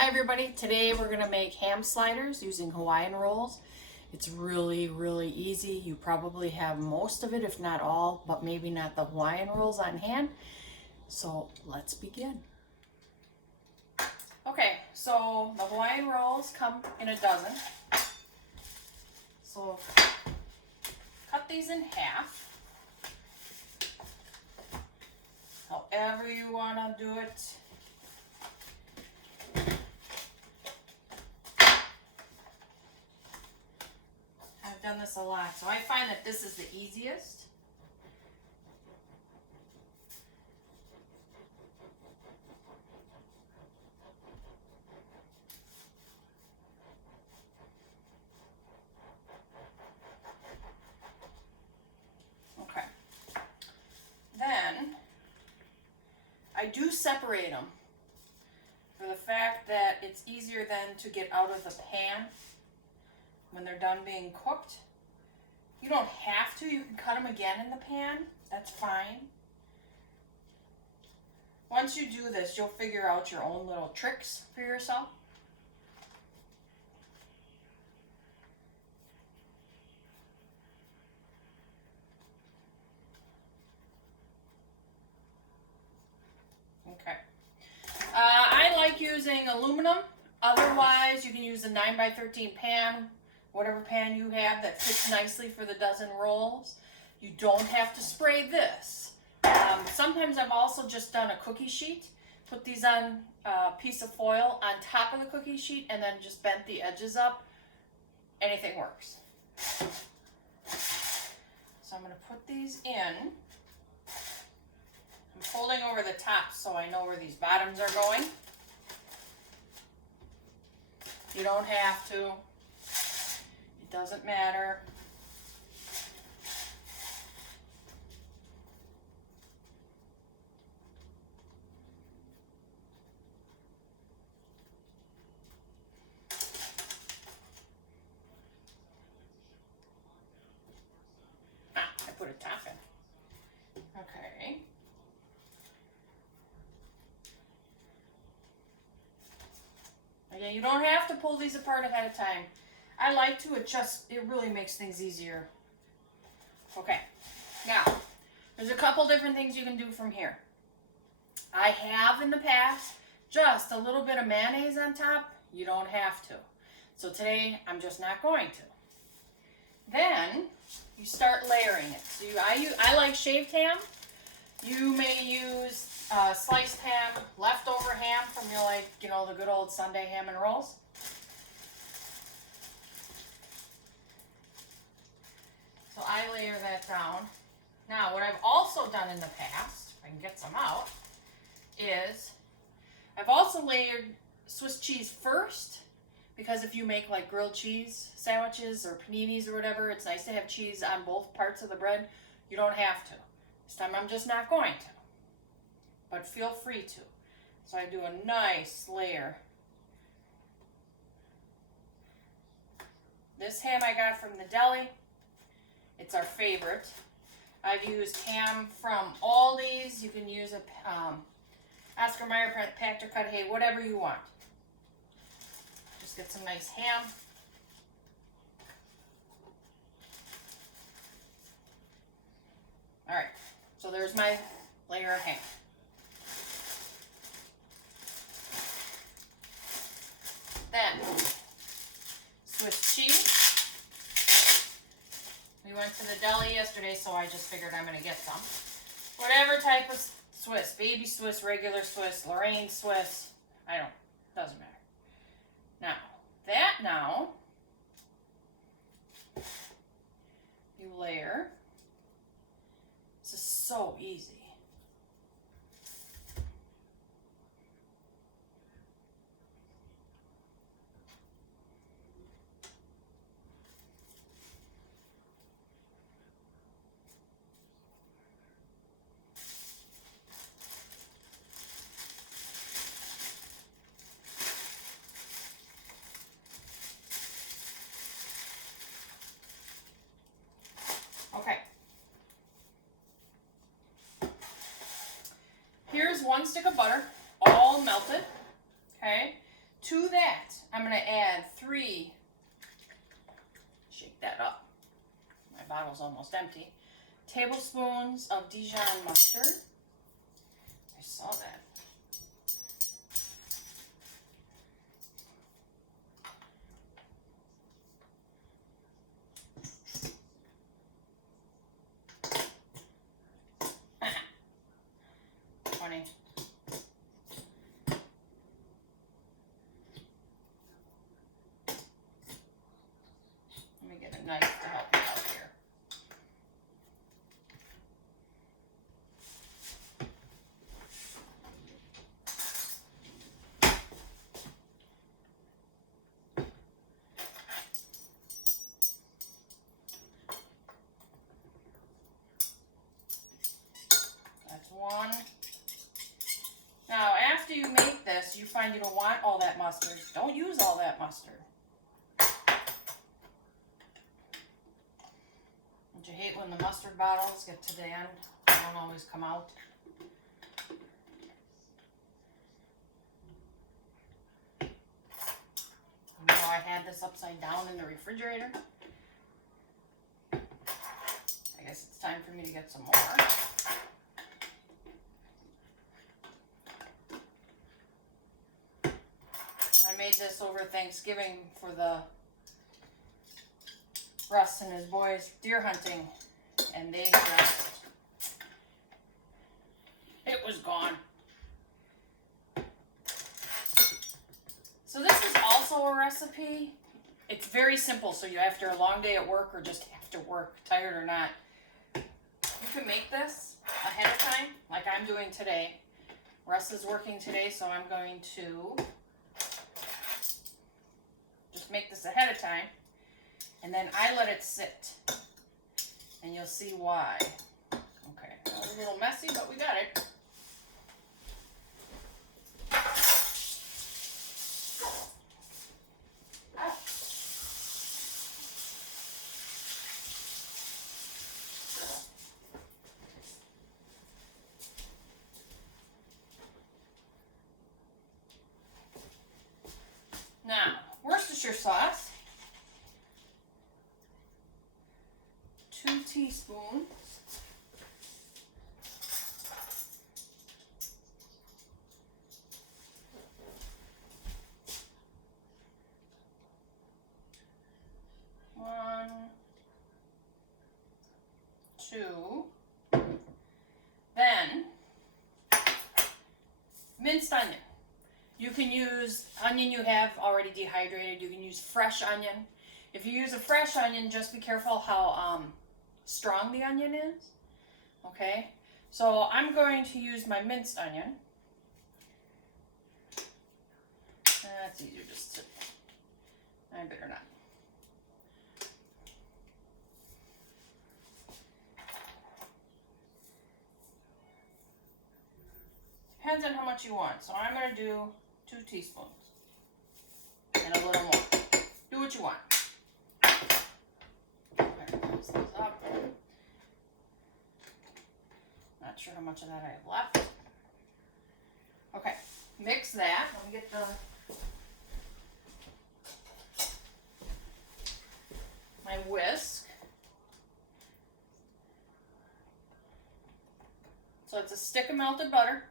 Hi everybody, today we're going to make ham sliders using Hawaiian rolls. It's really easy. You probably have most of it, if not all, but maybe not the Hawaiian rolls on hand. So let's begin. Okay, so the Hawaiian rolls come in a dozen. So cut these in half. However you want to do it. I've done this a lot, so I find that this is the easiest. Okay. Then I do separate them for the fact that it's easier then to get out of the pan when they're done being cooked. You don't have to, you can cut them again in the pan, that's fine. Once you do this, you'll figure out your own little tricks for yourself. Okay. I like using aluminum, otherwise you can use a 9x13 pan. Whatever pan you have that fits nicely for the dozen rolls. You don't have to spray this. Sometimes I've also just done a cookie sheet. Put these on a piece of foil on top of the cookie sheet and then just bent the edges up. Anything works. So I'm going to put these in. I'm folding over the top so I know where these bottoms are going. You don't have to. Doesn't matter. I put a top in. Okay. Again, you don't have to pull these apart ahead of time. I like to, it really makes things easier. Okay, now, there's a couple different things you can do from here. I have in the past just a little bit of mayonnaise on top. You don't have to. So today, I'm just not going to. Then, you start layering it. So I like shaved ham. You may use sliced ham, leftover ham from your the good old Sunday ham and rolls. So I layer that down. Now, what I've also done in the past, if I can get some out, is I've also layered Swiss cheese first, because if you make like grilled cheese sandwiches or paninis or whatever, it's nice to have cheese on both parts of the bread. You don't have to. This time I'm just not going to, but feel free to. So I do a nice layer. This ham I got from the deli. It's our favorite. I've used ham from Aldi's. You can use a Oscar Mayer packed or cut, hey, whatever you want. Just get some nice ham. All right, so there's my layer of ham. Then, Swiss cheese. We went to the deli yesterday, so I just figured I'm going to get some. Whatever type of Swiss, baby Swiss, regular Swiss, Lorraine Swiss, doesn't matter. Now, you layer. This is so easy. Here's one stick of butter, all melted, okay? To that, I'm going to add 3, shake that up, my bottle's almost empty, tablespoons of Dijon mustard. I saw that. Funny. Let me get a knife to help me out here. That's 1. Now, after you make this, you find you don't want all that mustard. Don't use all that mustard. Don't you hate when the mustard bottles get to the end? They don't always come out. You know, I had this upside down in the refrigerator. I guess it's time for me to get some more. I made this over Thanksgiving for the Russ and his boys deer hunting, and they just, it was gone. So this is also a recipe. It's very simple, so you after a long day at work or just after work, tired or not, you can make this ahead of time, like I'm doing today. Russ is working today, so I'm going to just make this ahead of time, and then I let it sit, and you'll see why. Okay, that was a little messy, but we got it. Now, Worcestershire sauce, 2 teaspoons. One, 2. Then, minced onion. You can use onion you have already dehydrated. You can use fresh onion. If you use a fresh onion, just be careful how strong the onion is. Okay? So I'm going to use my minced onion. That's easier just to, I better not. Depends on how much you want. So I'm going to do 2 teaspoons and a little more. Do what you want. Okay, close these up. Not sure how much of that I have left. Okay, mix that. Let me get my whisk. So it's a stick of melted butter,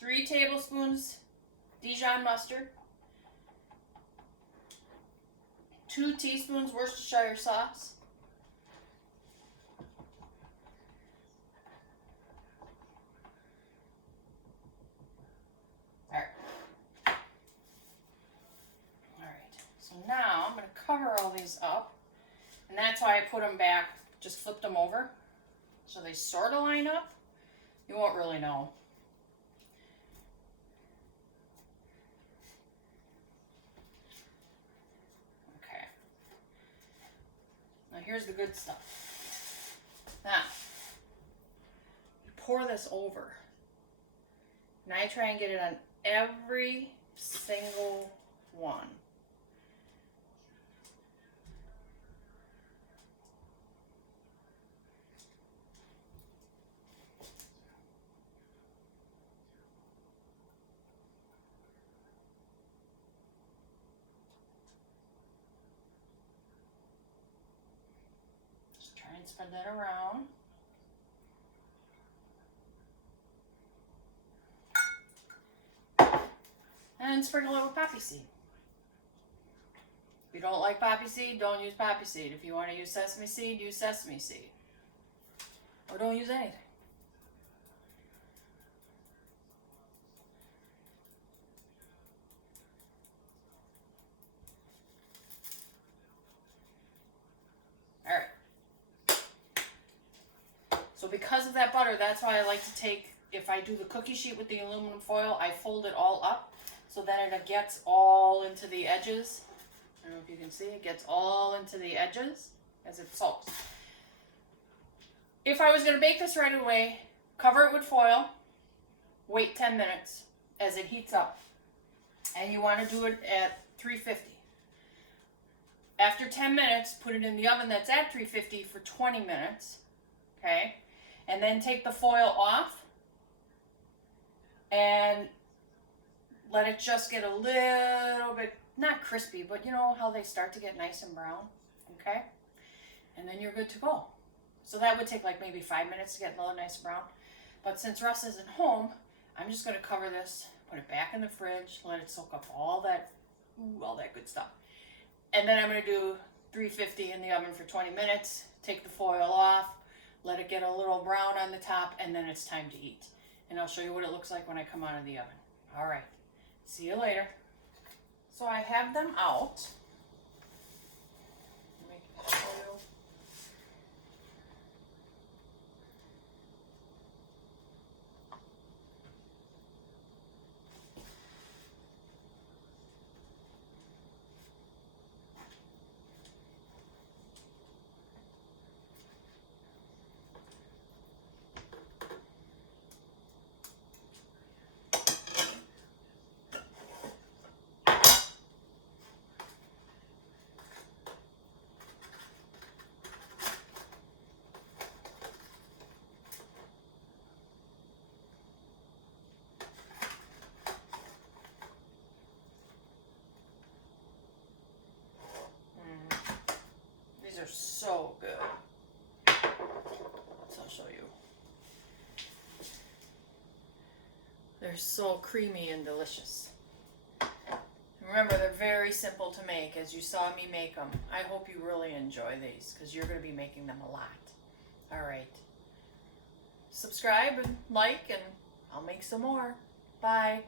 3 tablespoons Dijon mustard, 2 teaspoons Worcestershire sauce, Alright, so now I'm going to cover all these up, and that's why I put them back, just flipped them over, so they sort of line up. You won't really know. Now here's the good stuff. Now, you pour this over. And I try and get it on every single one. And spread that around. And sprinkle it with poppy seed. If you don't like poppy seed, don't use poppy seed. If you want to use sesame seed, use sesame seed. Or don't use anything. All right. So because of that butter, that's why I like to take, if I do the cookie sheet with the aluminum foil, I fold it all up so that it gets all into the edges. I don't know if you can see, it gets all into the edges as it soaks. If I was going to bake this right away, cover it with foil, wait 10 minutes as it heats up. And you want to do it at 350. After 10 minutes, put it in the oven that's at 350 for 20 minutes. Okay? And then take the foil off and let it just get a little bit, not crispy, but you know how they start to get nice and brown. Okay? And then you're good to go. So that would take like maybe 5 minutes to get a little nice and brown. But since Russ isn't home, I'm just going to cover this, put it back in the fridge, let it soak up all that good stuff. And then I'm going to do 350 in the oven for 20 minutes, take the foil off, let it get a little brown on the top, and then it's time to eat. And I'll show you what it looks like when I come out of the oven. All right, see you later. So I have them out. Let me show you. These are so good. So I'll show you. They're so creamy and delicious. Remember, they're very simple to make, as you saw me make them. I hope you really enjoy these, because you're going to be making them a lot. All right. Subscribe and like, and I'll make some more. Bye.